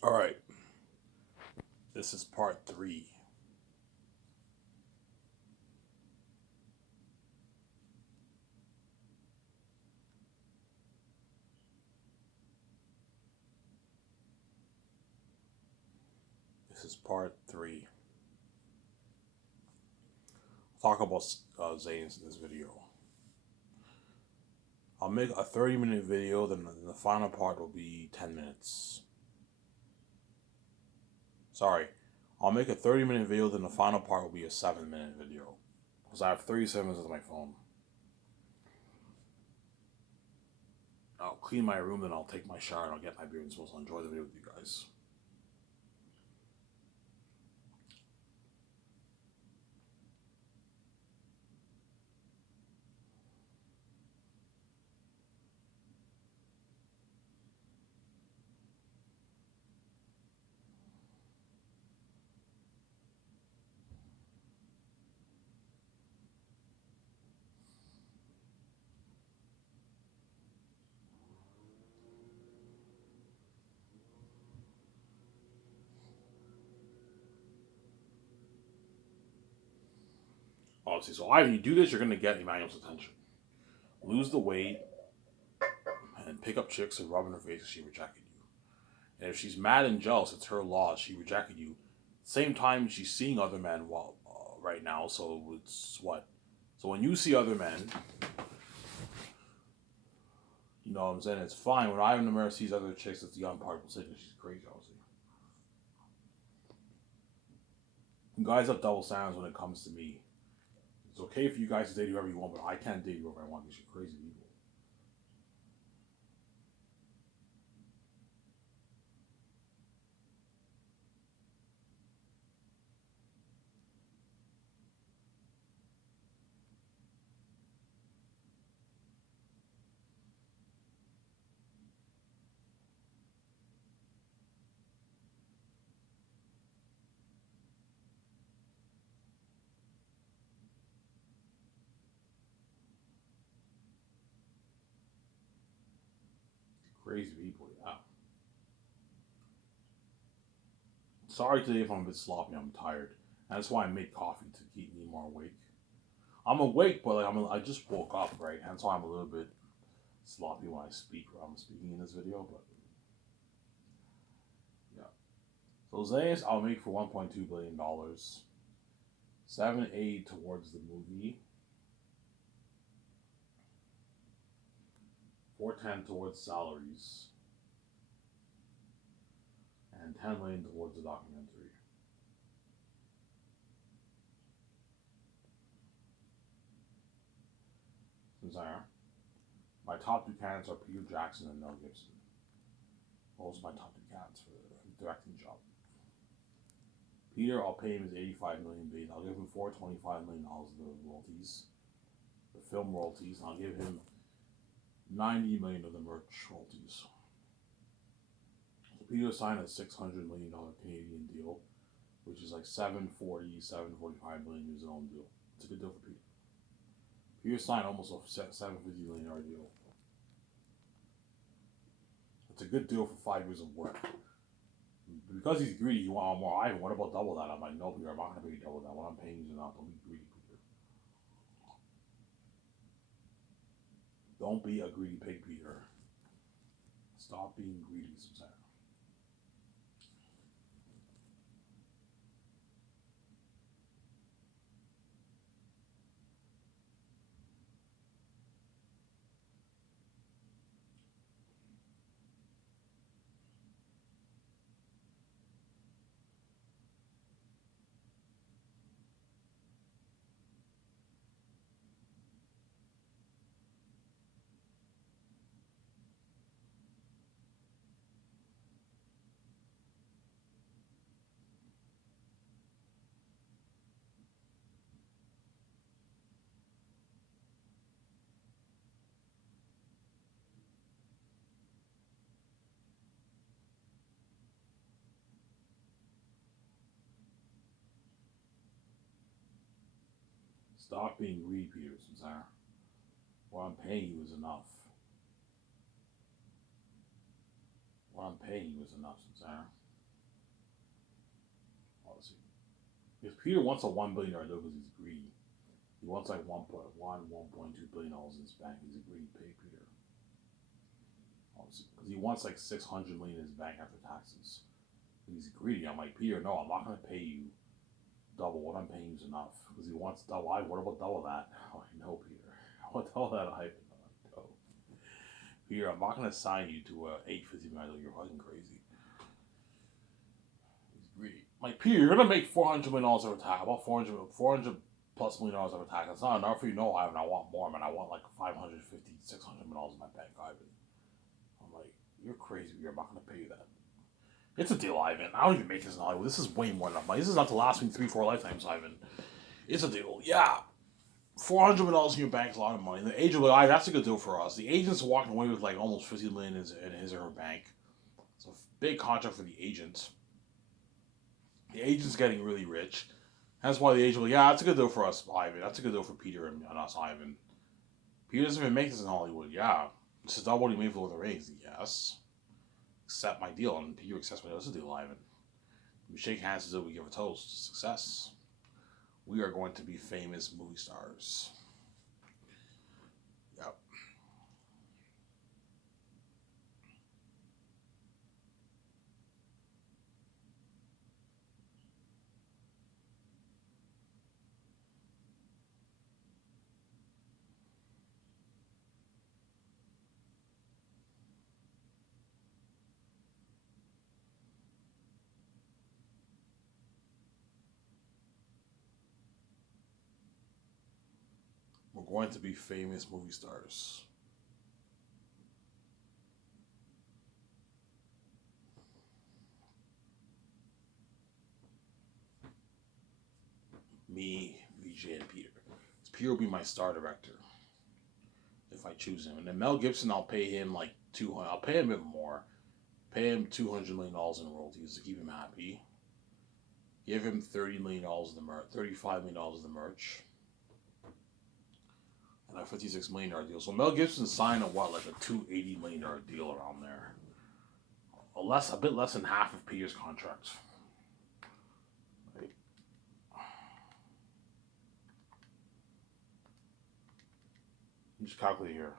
All right, this is part three. This is part three. I'll talk about Zanes in this video. I'll make a 30-minute video, then the final part will be 10 minutes. Sorry, I'll make a 30-minute video, then the final part will be a 7-minute video. Because I have 37 minutes on my phone. I'll clean my room, then I'll take my shower, and I'll get my beer and supposed to enjoy the video with you guys. Obviously, so when you do this, you're going to get Emmanuel's attention. Lose the weight, and pick up chicks and rub in her face if she rejected you. And if she's mad and jealous, it's her loss. She rejected you. Same time, she's seeing other men right now. So it's what? So when you see other men, you know what I'm saying? It's fine. When Ivan the Mirror sees other chicks, it's the unpardonable sin. She's crazy, obviously. And guys have double standards when it comes to me. It's okay for you guys to date whoever you want, but I can't date whoever I want because you're crazy people. Crazy people, yeah. Sorry today if I'm a bit sloppy. I'm tired. And that's why I made coffee to keep me more awake. I'm awake, but I just woke up, right? And that's why I'm a little bit sloppy when I speak or I'm speaking in this video, but yeah. So Zayas I'll make for $1.2 billion. 780 towards the movie. 410 towards salaries. And 10 million towards the documentary. Desire. My top two candidates are Peter Jackson and Mel Gibson. Those are my top two candidates for the directing job. Peter, I'll pay him his 85 million base. I'll give him $425 million of the royalties, the film royalties. And I'll give him 90 million of the merch royalties. So Peter signed a $600 million Canadian deal, which is like 745 million New Zealand deal. It's a good deal for Peter. Peter signed almost a $750 million deal. It's a good deal for 5 years of work. Because he's greedy, you want more. Ivan, what about double that? I'm like, no, Peter, I'm not going to pay you double that. What I'm paying you is enough. Don't be greedy, Peter. Don't be a greedy pig, Peter. Stop being greedy, Susanna. Stop being greedy, Peter, Susanna. What I'm paying you is enough. What I'm paying you is enough, Susanna. If Peter wants a $1 billion deal because he's greedy, he wants like 1.2 billion in his bank. He's a greedy pay Peter. Because he wants like 600 million in his bank after taxes. He's greedy. I'm like, Peter, no, I'm not going to pay you double. What I'm paying you is enough. Because he wants double. What about double that? I'm like, no, Peter. What double that hype? No. Peter, I'm not going to sign you to a $850 million. You're fucking crazy. He's greedy. Like, Peter, you're going to make $400 million over tax. About 400 plus million dollars over tax. That's not enough for you. No, Ivan. I want more, man. I want like $550, $600 million in my bank, Ivan. I'm like, you're crazy. I'm not going to pay you that. It's a deal, Ivan. I don't even make this in Hollywood. This is way more than enough. This is not to last me 3-4 lifetimes, Ivan. It's a deal. Yeah. $400 million in your bank is a lot of money. The agent will be like, that's a good deal for us. The agent's walking away with like almost $50 million in his or her bank. It's a big contract for the agent. The agent's getting really rich. That's why the agent will be, yeah, that's a good deal for us, Ivan. That's a good deal for Peter and us, Ivan. Peter doesn't even make this in Hollywood. Yeah. This is not what he made for Lord of the Rings. Yes. Accept my deal, and Peter accepts my deal. It's a deal, Ivan. We shake hands until we give a toast. Success. We are going to be famous movie stars. Yep. We're going to be famous movie stars. Me, VJ, and Peter. Peter will be my star director if I choose him. And then Mel Gibson, I'll pay him like $200. I'll pay him a bit more. Pay him $200 million in royalties to keep him happy. Give him $30 million in the merch, $35 million in the merch, and a $56 million deal. So Mel Gibson signed a $280 million deal around there. A bit less than half of Peter's contract. Right. Just calculate here.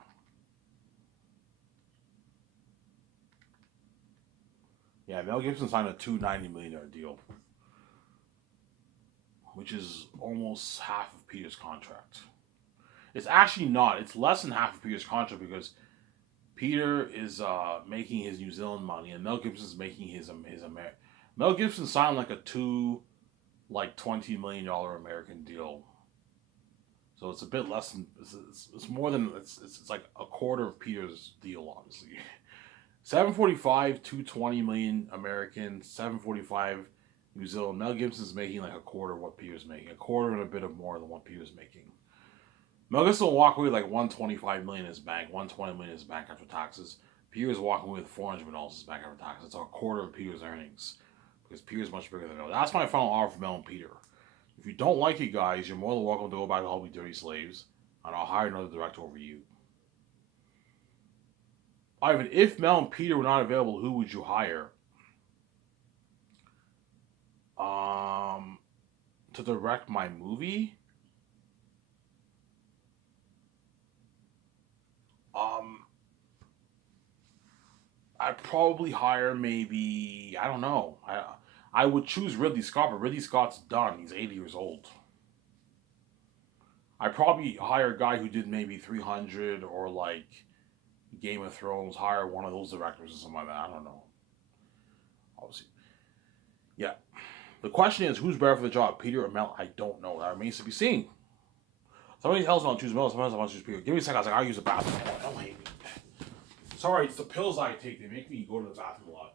Yeah, Mel Gibson signed a $290 million deal, which is almost half of Peter's contract. It's actually not. It's less than half of Peter's contract because Peter is making his New Zealand money, and Mel Gibson's making his American. Mel Gibson signed like a $20 million American deal, so it's a bit less than. It's more than it's like a quarter of Peter's deal, obviously. 745, 220 million American, 745 New Zealand. Mel Gibson's making like a quarter of what Peter's making, a quarter and a bit of more than what Peter's making. Mel Gibson will walk away with like $125 million in his bank, $120 million in his bank after taxes. Peter's walking away with $400 million in his bank after taxes. It's a quarter of Peter's earnings because Peter's much bigger than Mel. That's my final offer for Mel and Peter. If you don't like it, guys, you're more than welcome to go back to I'll Be Dirty Slaves, and I'll hire another director over you. Ivan, if Mel and Peter were not available, who would you hire? To direct my movie? I'd probably hire maybe, I don't know. I would choose Ridley Scott, but Ridley Scott's done. He's 80 years old. I'd probably hire a guy who did maybe 300 or like Game of Thrones, hire one of those directors or something like that. I don't know. Obviously. Yeah. The question is, who's better for the job, Peter or Mel? I don't know. That remains to be seen. Somebody tells me I'll choose Mel, sometimes I want to choose Peter. Give me a second. I was like, I'll use the bathroom. Don't hate me. Sorry, it's the pills I take. They make me go to the bathroom a lot.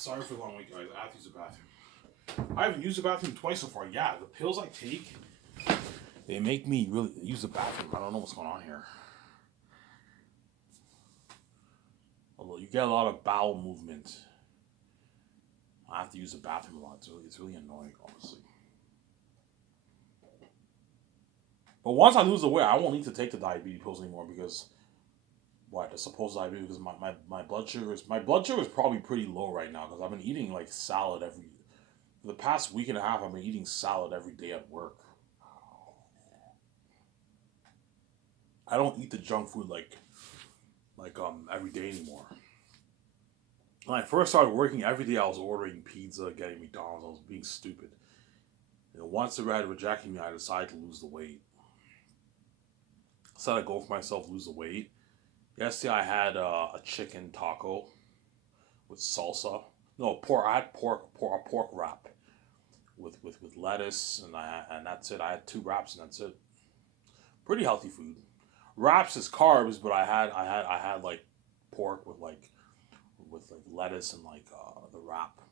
Sorry for the long week, guys. I have to use the bathroom. I haven't used the bathroom twice so far. Yeah, the pills I take, they make me really use the bathroom. I don't know what's going on here. Although you get a lot of bowel movement, I have to use the bathroom a lot. It's really annoying, honestly. But once I lose the weight, I won't need to take the diabetes pills anymore because the supposed diabetes, because my blood sugar is probably pretty low right now because I've been eating like salad for the past week and a half. I've been eating salad every day at work. I don't eat the junk food like every day anymore. When I first started working, every day I was ordering pizza, getting McDonald's. I was being stupid. Once the red rejected me, I decided to lose the weight. Decided to go for myself, lose the weight. Yesterday I had a chicken taco with salsa. No, pork. I had a pork wrap with lettuce, and that's it. I had 2 wraps, and that's it. Pretty healthy food. Wraps is carbs, but I had like pork with lettuce and the wrap.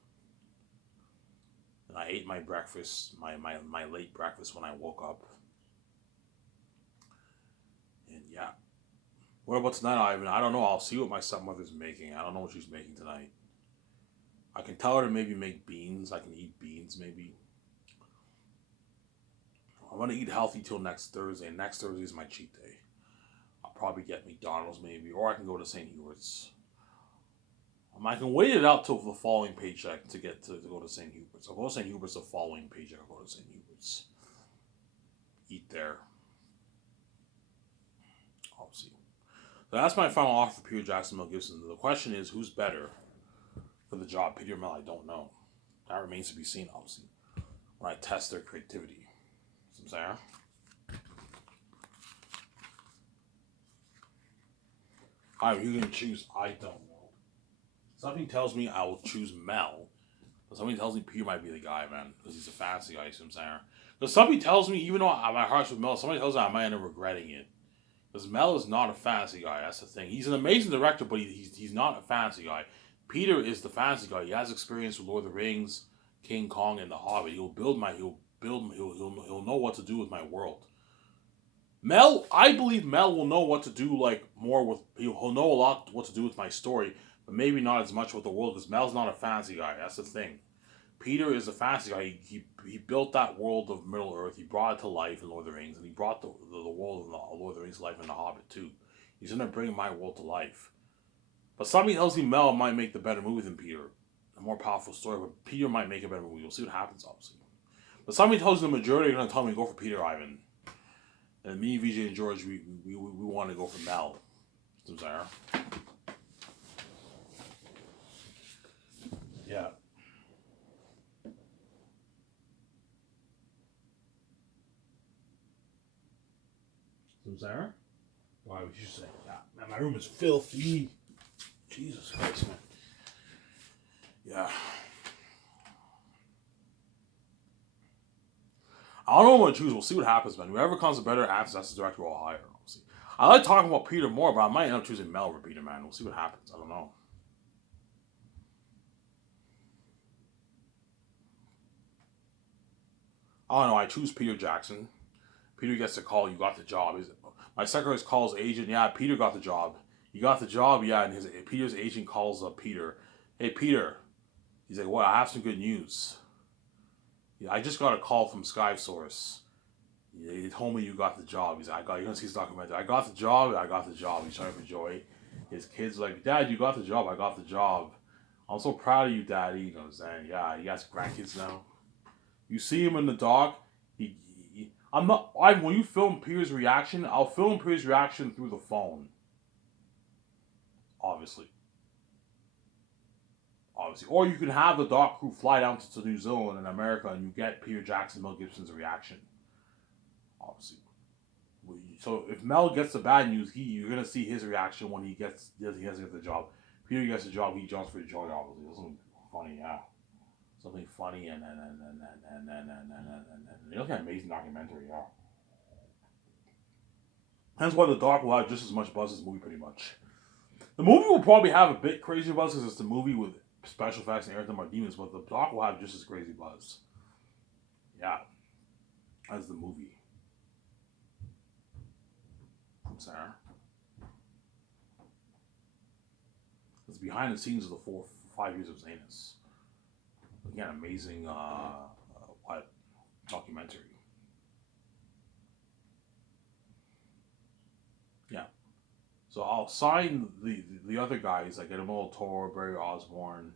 And I ate my breakfast, my late breakfast when I woke up. And yeah. What about tonight, Ivan? I don't know. I'll see what my stepmother's making. I don't know what she's making tonight. I can tell her to maybe make beans. I can eat beans maybe. I'm going to eat healthy till next Thursday. Next Thursday is my cheat day. I'll probably get McDonald's maybe, or I can go to St. Hubert's. I can wait it out till the following paycheck to go to St. Hubert's. I'll go to St. Hubert's the following paycheck. I'll go to St. Hubert's. Eat there. I'll see. So that's my final offer for Peter Jackson, Mel Gibson. The question is, who's better for the job, Peter or Mel? I don't know. That remains to be seen, obviously, when I test their creativity. See what I'm saying? Alright, you're going to choose, I don't know. Something tells me I will choose Mel. But something tells me Peter might be the guy, man. Because he's a fancy guy, you see what I'm saying? Because something tells me, even though my heart's with Mel, somebody tells me I might end up regretting it. Because Mel is not a fantasy guy, that's the thing. He's an amazing director, but he's not a fantasy guy. Peter is the fantasy guy. He has experience with Lord of the Rings, King Kong, and The Hobbit. He'll know what to do with my world. Mel, I believe Mel will know what to do more with, he'll know a lot what to do with my story, but maybe not as much with the world, because Mel's not a fantasy guy, that's the thing. Peter is a fantasy guy. He built that world of Middle Earth. He brought it to life in Lord of the Rings, and he brought the world of Lord of the Rings to life in The Hobbit too. He's going to bring my world to life. But something tells me Mel might make the better movie than Peter. A more powerful story, but Peter might make a better movie. We'll see what happens, obviously. But somebody tells me the majority are going to tell me to go for Peter, Ivan. And me, VJ, and George, we want to go for Mel. Yeah. Sarah? Why would you say that? Man, my room is filthy. Jesus Christ, man. Yeah. I don't know what I'm going to choose. We'll see what happens, man. Whoever comes a better answer, that's the director we'll hire. Obviously. I like talking about Peter more, but I might end up choosing Mel over Peter, man. We'll see what happens. I don't know. I don't know. I choose Peter Jackson. Peter gets the call. You got the job. My secretary calls agent. Yeah, Peter got the job. You got the job. Yeah, and Peter's agent calls Peter. Hey, Peter. He's like, what? I have some good news. Yeah, I just got a call from SkySource. Yeah, he told me you got the job. He's like, you're gonna see his documentary. I got the job. He's trying for joy. His kids like, Dad, you got the job. I got the job. I'm so proud of you, Daddy. You know what I'm saying? Yeah, he has grandkids now. You see him in the doc. When you film Peter's reaction, I'll film Peter's reaction through the phone. Obviously. Or you can have the doc crew fly down to New Zealand and America and you get Peter Jackson, Mel Gibson's reaction. Obviously. So if Mel gets the bad news, you're going to see his reaction when he doesn't get the job. Peter gets the job, he jumps for joy, obviously. That's something funny, yeah. Something funny and you look at an amazing documentary, yeah. That's why the doc will have just as much buzz as the movie, pretty much. The movie will probably have a bit crazy buzz because it's the movie with special effects and everything are demons, but the doc will have just as crazy buzz. Yeah, as the movie. I'm sorry. It's behind the scenes of the 5 years of Zanus. Again, amazing what documentary. Yeah. So I'll sign the other guys like Guillermo del Toro, Barry Osborne,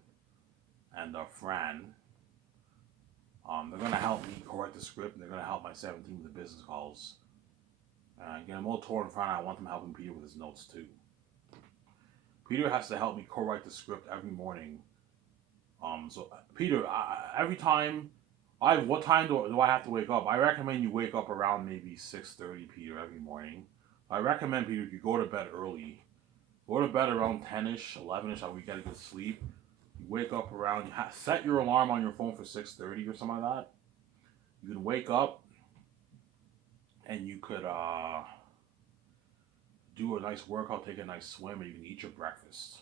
and Fran. They're gonna help me correct the script, and they're gonna help my 17 with the business calls. Guillermo del Toro and Fran, I want them helping Peter with his notes too. Peter has to help me co-write the script every morning. So Peter, every time, what time do I have to wake up? I recommend you wake up around maybe 6:30, Peter, every morning. I recommend, Peter, if you go to bed early, go to bed around 10ish, 11ish, so we get a good sleep. You wake up around, set your alarm on your phone for 6:30 or something like that. You can wake up, and you could do a nice workout, take a nice swim, and you can eat your breakfast.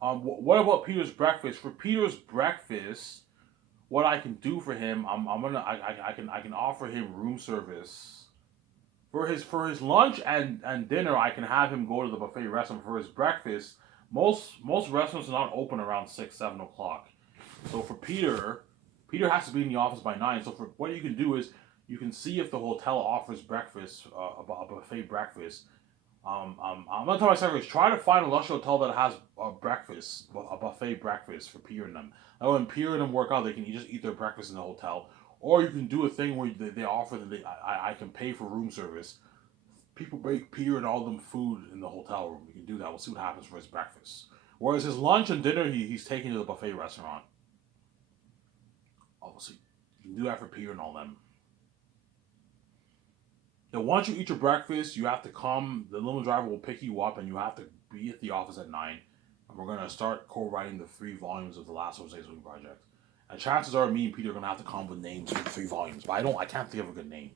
What about Peter's breakfast? For Peter's breakfast, what I can do for him, I can offer him room service. For his lunch and dinner, I can have him go to the buffet restaurant. For his breakfast, most restaurants are not open around 6-7 o'clock. So for Peter has to be in the office by 9. So for what you can do is you can see if the hotel offers breakfast, a buffet breakfast. I'm gonna tell my servers, try to find a luxury hotel that has a buffet breakfast for Peter and them. And when Peter and them work out, they can just eat their breakfast in the hotel. Or you can do a thing where they offer that I can pay for room service. People bake Peter and all them food in the hotel room. We can do that. We'll see what happens for his breakfast. Whereas his lunch and dinner, he's taking to the buffet restaurant. Obviously, you can do that for Peter and all them. Now, once you eat your breakfast, you have to come. The limo driver will pick you up, and you have to be at the office at 9. And we're gonna start co-writing the 3 volumes of the Last of Us project. And chances are, me and Peter are gonna have to come up with names for the 3 volumes. But I can't think of a good name.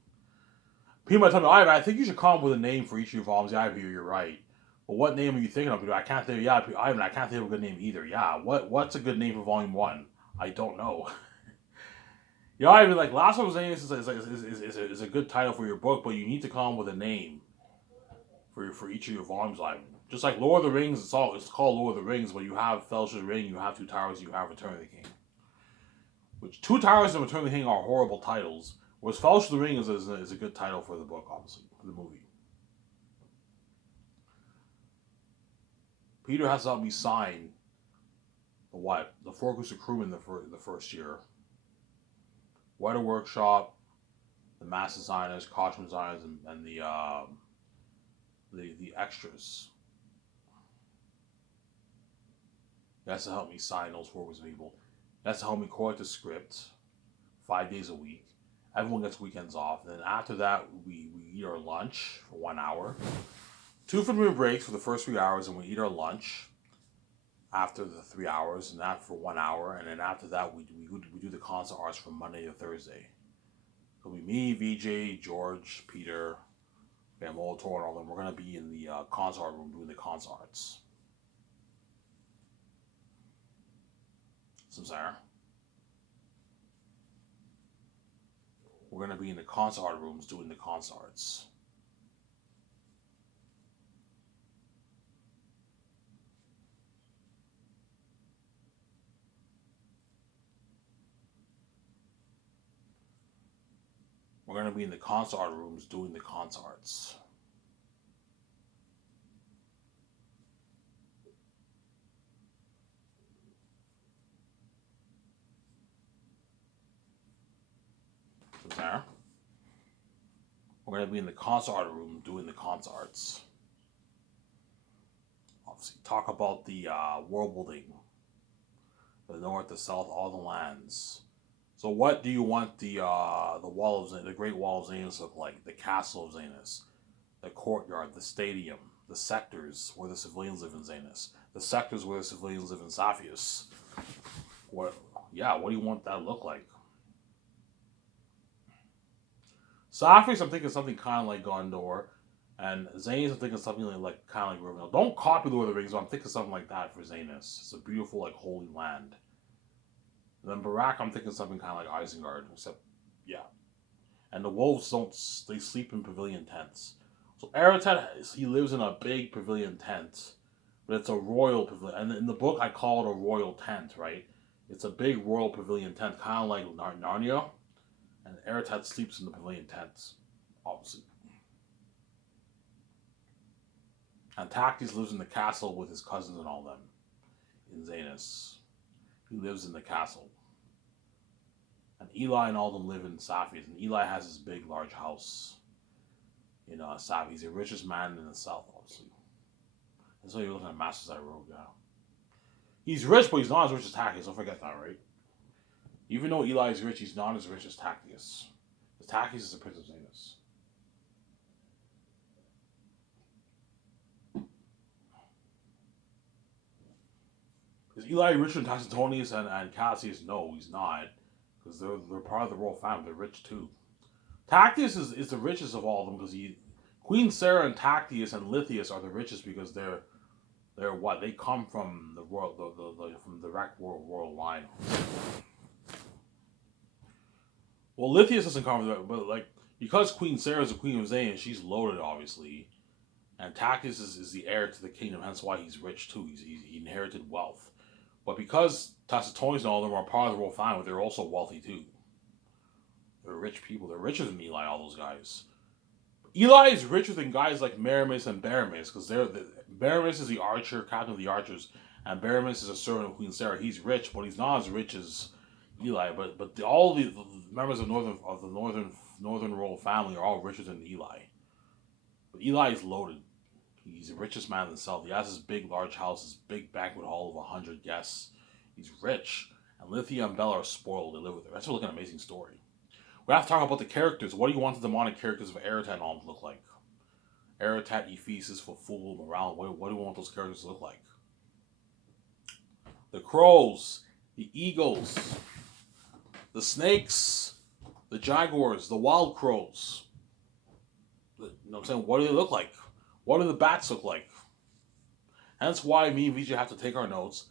Peter might tell me, Ivan, I think you should come up with a name for each of your volumes. Yeah, Peter, you're right. But what name are you thinking of, Peter? I can't think. Yeah, Ivan, I can't think of a good name either. Yeah, what's a good name for volume 1? I don't know. You know, I mean, like Last of Us is a good title for your book, but you need to come up with a name for each of your volumes. Like just like Lord of the Rings, it's called Lord of the Rings, but you have Fellowship of the Ring, you have Two Towers, you have Return of the King. Which Two Towers and Return of the King are horrible titles, whereas Fellowship of the Ring is a good title for the book, obviously, for the movie. Peter has to help me sign the Fortress of crewmen the first year. Writer Workshop, the master designers, costume designers, and the extras. He has to help me sign those forwards people. He has to help me correct the script 5 days a week. Everyone gets weekends off. And then after that, we eat our lunch for 1 hour. 2 for breaks for the first 3 hours, and we eat our lunch after the 3 hours, and that for 1 hour. And then after that, we do the concert arts from Monday to Thursday. It'll be me, VJ, George, Peter, Van Molitor, and all them. We're going to be in the concert room doing the concert arts. Samsara. We're going to be in the concert rooms doing the concerts. We're going to be in the concert rooms doing the concerts. There. We're going to be in the concert room doing the concerts. Obviously, talk about the world building, the north, the south, all the lands. So, what do you want the wall of Zanus, the Great Wall of Zanus look like? The Castle of Zanus, the courtyard, the stadium, the sectors where the civilians live in Zanus, the sectors where the civilians live in Zaphius. What do you want that to look like? Zaphius, I'm thinking something kind of like Gondor. And Zanus, I'm thinking something like kind of like Rivendell. Don't copy Lord of the Rings, but I'm thinking something like that for Zanus. It's a beautiful like holy land. And then Barack, I'm thinking something kind of like Isengard, except yeah. And the wolves don't. They sleep in pavilion tents. So Aratet, he lives in a big pavilion tent, but it's a royal pavilion. And in the book, I call it a royal tent, right? It's a big royal pavilion tent, kind of like Narnia. And Aratet sleeps in the pavilion tents, obviously. And Tactis lives in the castle with his cousins and all them in Zanus. He lives in the castle. And Eli and all them live in Saphis. And Eli has his big, large house in Saphis. He's the richest man in the south, obviously. That's why you're looking at Masters I Rogue now. He's rich, but he's not as rich as Tactius. Don't forget that, right? Even though Eli is rich, he's not as rich as Tactius. Because Tactius is the Prince of Zanus. Is Eli richer than Tacitonius and Cassius? No, he's not. Because they're part of the royal family. They're rich too. Tactius is the richest of all of them because Queen Sarah and Tactius and Lithius are the richest because they're what? They come from the royal from the direct royal line. Well, Lithius doesn't come from that, but like because Queen Sarah is the queen of Zayn, she's loaded obviously, and Tactius is the heir to the kingdom. Hence why he's rich too. He inherited wealth, but because Tacitonius and all of them are part of the royal family, they're also wealthy too. They're rich people. They're richer than Eli. All those guys. Eli is richer than guys like Maramis and Baramis because Baramis is the archer, captain of the archers, and Baramis is a servant of Queen Sarah. He's rich, but he's not as rich as Eli. But all the members of the northern royal family are all richer than Eli. But Eli is loaded. He's the richest man in the south. He has his big, large house, his big banquet hall of 100 guests. He's rich. And Lithia and Bella are spoiled. They live with her. That's really an amazing story. We have to talk about the characters. What do you want the demonic characters of Aratat and all to look like? Aratat, Ephesus, Fulful, Morale. What do we want those characters to look like? The crows, the eagles, the snakes, the jaguars, the wild crows. You know what I'm saying? What do they look like? What do the bats look like? Hence why me and VJ have to take our notes.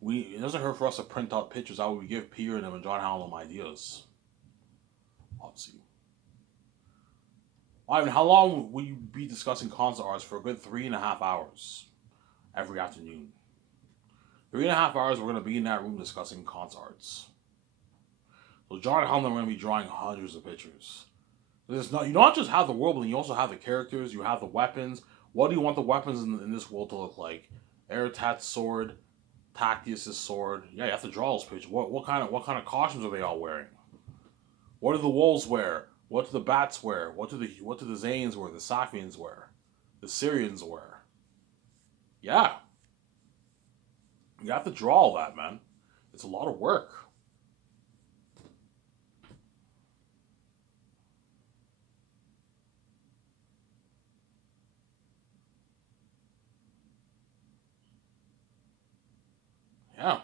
It doesn't hurt for us to print out pictures. That way we give Peter and them and John Howell ideas. Obviously. Ivan, how long will you be discussing concept arts? For a good 3.5 hours every afternoon. 3.5 hours we're going to be in that room discussing concept arts. So John and Howell are going to be drawing hundreds of pictures. You don't just have the world, but you also have the characters, you have the weapons. What do you want the weapons in this world to look like? Aratat's sword, Tactius' sword. Yeah, you have to draw those pictures. What kind of costumes are they all wearing? What do the wolves wear? What do the bats wear? What do the Zanes wear? The Saphians wear? The Syrians wear? Yeah. You have to draw all that, man. It's a lot of work. Yeah.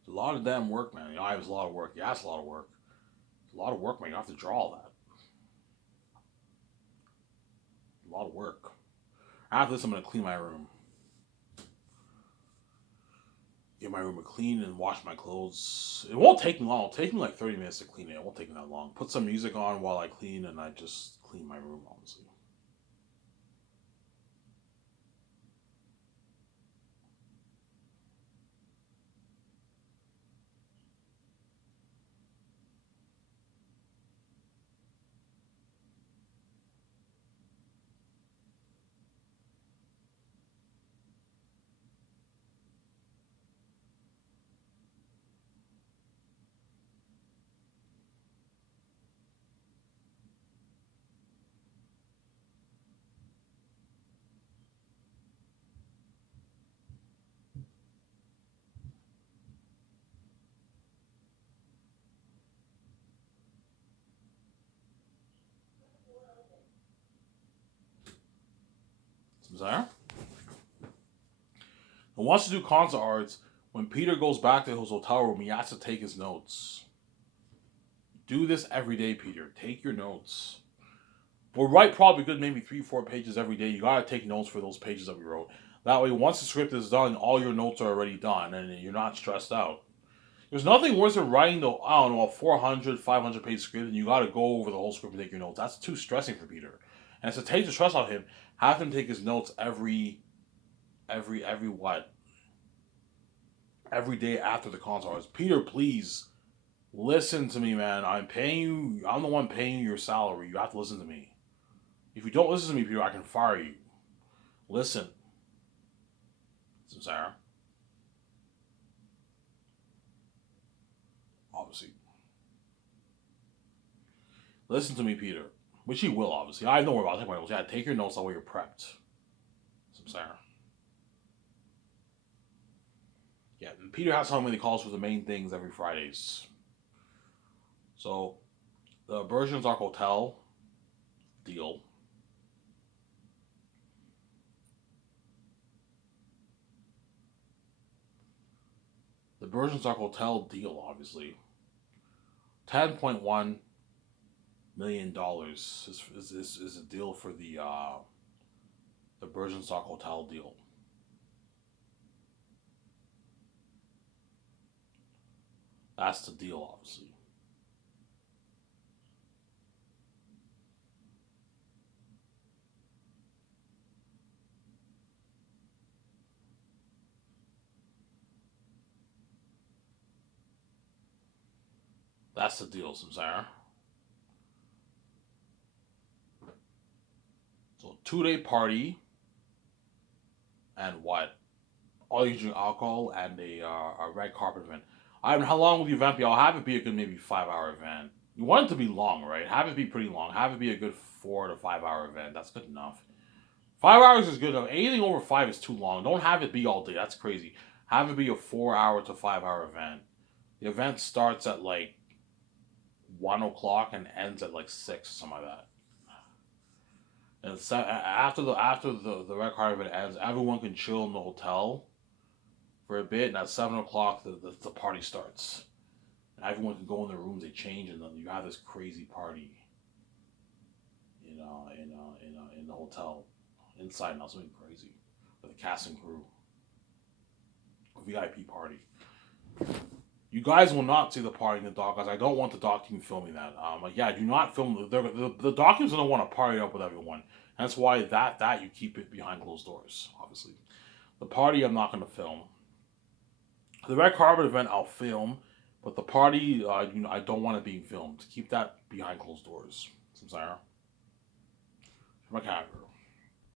It's a lot of damn work, man. It was a lot of work. Yeah, it's a lot of work. It's a lot of work, man. You have to draw all that. A lot of work. After this, I'm going to clean my room. Get my room clean and wash my clothes. It won't take me long. It'll take me like 30 minutes to clean it. It won't take me that long. Put some music on while I clean, and I just clean my room, honestly. Desire? And wants to do concept arts. When Peter goes back to his hotel room, he has to take his notes. Do this every day, Peter. Take your notes. We'll write probably good maybe 3, 4 pages every day. You gotta take notes for those pages that we wrote. That way, once the script is done, all your notes are already done, and you're not stressed out. There's nothing worse than writing the I don't know a 400, 500 page script, and you gotta go over the whole script and take your notes. That's too stressing for Peter, and to take the stress off him, have him take his notes every what every day after the concert. Peter, please listen to me, man. I'm paying you. I'm the one paying you your salary. You have to listen to me. If you don't listen to me, Peter, I can fire you. Listen, Sarah. Obviously, listen to me, Peter. Which he will, obviously. I know about. I'll take my notes. Yeah, take your notes that way you're prepped. Sarah. Yeah, and Peter has how many calls for the main things every Fridays. So, the Bergenstock Hotel deal. The Bergenstock Hotel deal, obviously. $10.1 million is a deal for the Bergenstock Hotel deal. That's the deal, obviously. That's the deal, Samsara. So 2-day party and what? All you drink alcohol and a red carpet event. I mean, how long will the event be? I'll have it be a good maybe 5 hour event. You want it to be long, right? Have it be pretty long. Have it be a good 4 to 5 hour event. That's good enough. 5 hours is good enough. Anything over 5 is too long. Don't have it be all day. That's crazy. Have it be a 4 hour to 5 hour event. The event starts at like 1 o'clock and ends at like 6, something like that. And after the red carpet ends, everyone can chill in the hotel for a bit, and at 7 o'clock the party starts. And everyone can go in their rooms, they change, and then you have this crazy party, in the hotel, inside now, something crazy with the cast and crew, a VIP party. You guys will not see the party in the doc, guys. I don't want the doc team filming that. Yeah, do not film. The doc team's gonna want to party up with everyone. That's why that you keep it behind closed doors. Obviously, the party I'm not gonna film. The red carpet event I'll film, but the party I don't want it being filmed. Keep that behind closed doors. Some Sarah. My cat girl.